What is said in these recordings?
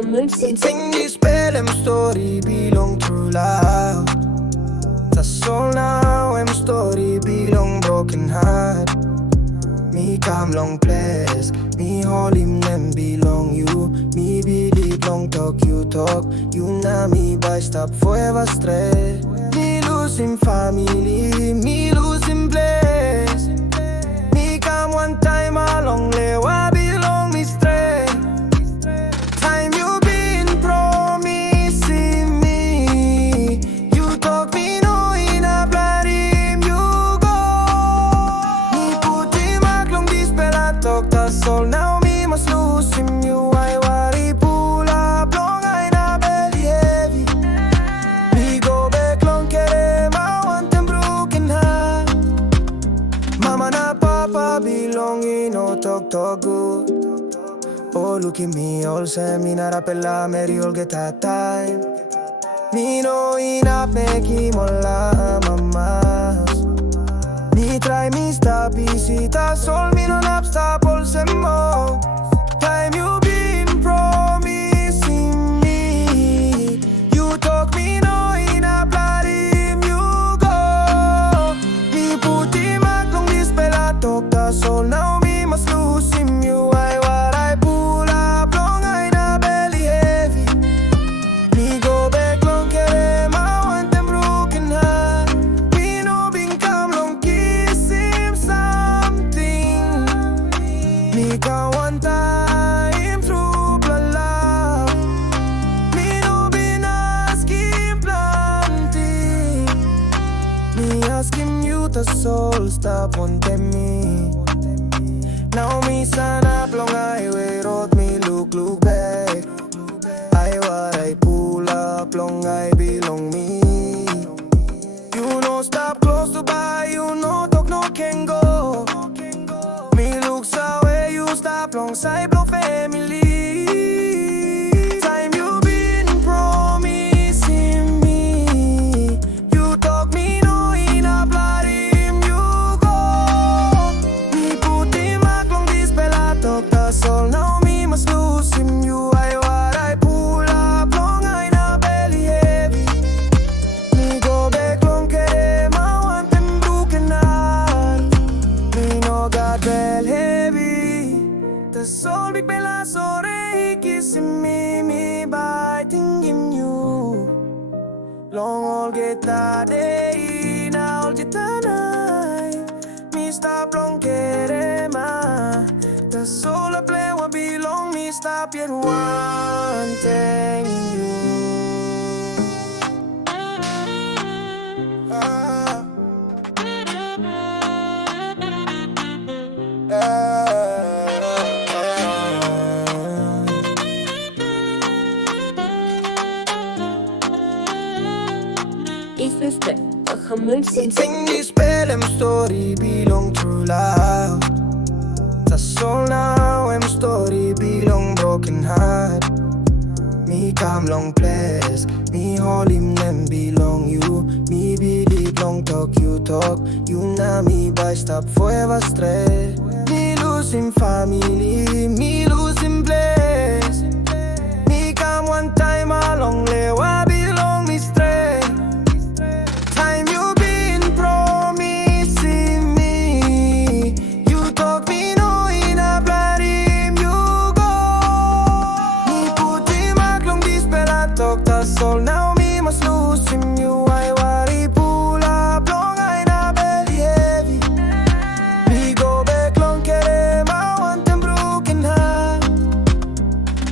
Sing this spell em story belong true love. That's all now em story belong broken heart. Me come long place, me hold him them belong you. Me believe long talk you talk. You know me by stop forever stress. Me losing family, me losing place. Me come one time along Lewa belong me straight. Time you been promising me. You talk me no in a bloody you go. Me put him back long this bella talk that's all now me must lose him. You I worry pull up long I na belly heavy. Me go back long Kerema want them broken heart. Mama na papa belong in no talk good. Oh look at me all say me na rappella me all get that time. Me no enough make him all mamas. Me try me stop easy that's all me no nap stop all some more. Time you been promising me. You talk me no in a bloody you go. Me put him back long this bella talk that's all now me must lose him. You I pull up long I na belly heavy. Me go back long Kerema want them broken heart. Me no been come long kiss him something. Me can one time through blood love. Me no been asking plenty. Me asking you the soul stop wanting me. Now me stand up long highway road me look back. I pull up long I belong me. You know stop close to buy, you know talk no can go. Me looks away, you stop long side blow family. Time you been promising me. You talk me no in a bloody you go. Me put him back long this bella talk that's all now me must lose him. You I pull up long I na belly heavy. Me go back long Kerema want them broken heart. Me no got bell heavy. The soul big bella sorry kissing me biting in you. Long all get that day now all get night. Me stop long Kerema. The soul I play what belong me stop yet wanting you. Sing this spell em story belong true love. That's all now em story belong broken heart. Me come long place, me hold him them belong you. Me believe long talk you talk. You know me by stop forever stress. Me losing family, me losing place. Me come one time along Lewa belong me straight. Time you been promising me. You talk me no in a bloody you go. Me put him back long this bella talk that's all now me must lose him. You I worry pull up long I na belly heavy. Me go back long Kerema want them broken heart.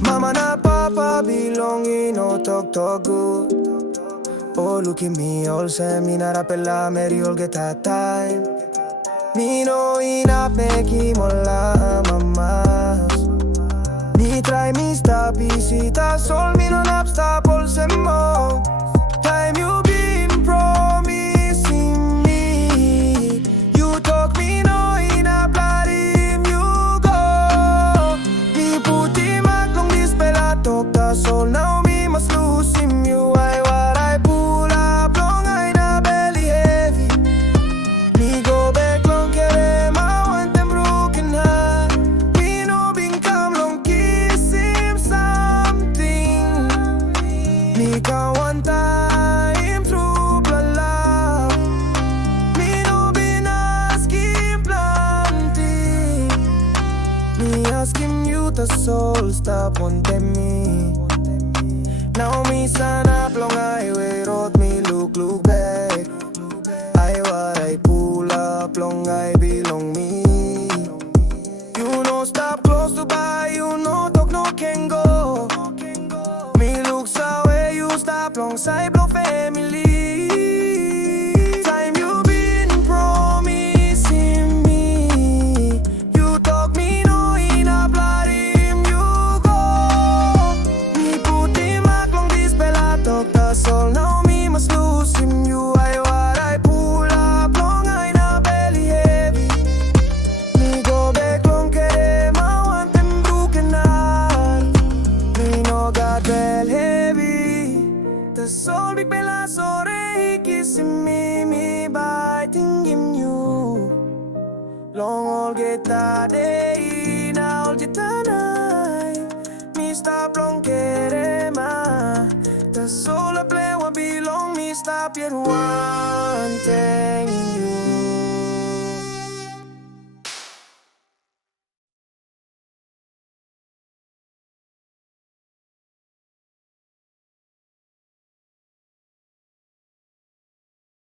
Mama na papa belong in no talk good. Oh look at me all say me na rappella me all get that time. Me no enough make him all mamas. Me try me stop easy that's all me no nap stop all some more. Time you been promising me. You talk me no in a bloody you go. Me put him back long this bella talk that's all now me must lose him. You I pull up long I na belly heavy. Me go back long Kerema want them broken heart. Me no been come long kiss him something. soul stop wanting me. Now me stand up long highway road, me look back. I what I pull up long I belong me. You know stop close to buy, you know talk no can go. Me looks away, you stop long side blow family. Time you been promising me, you talk me no in a blood him you go. Me put him back long this bella talk that's all. Now me must lose him. You I what I pull up long I na belly heavy. Me go back long Kerema want them broken heart. Me no got well heavy. The soul big bella sorry kissing me biting him you. Long all get that day now all night. Me stop long Kerema. The soul I play what belong me stop yet one.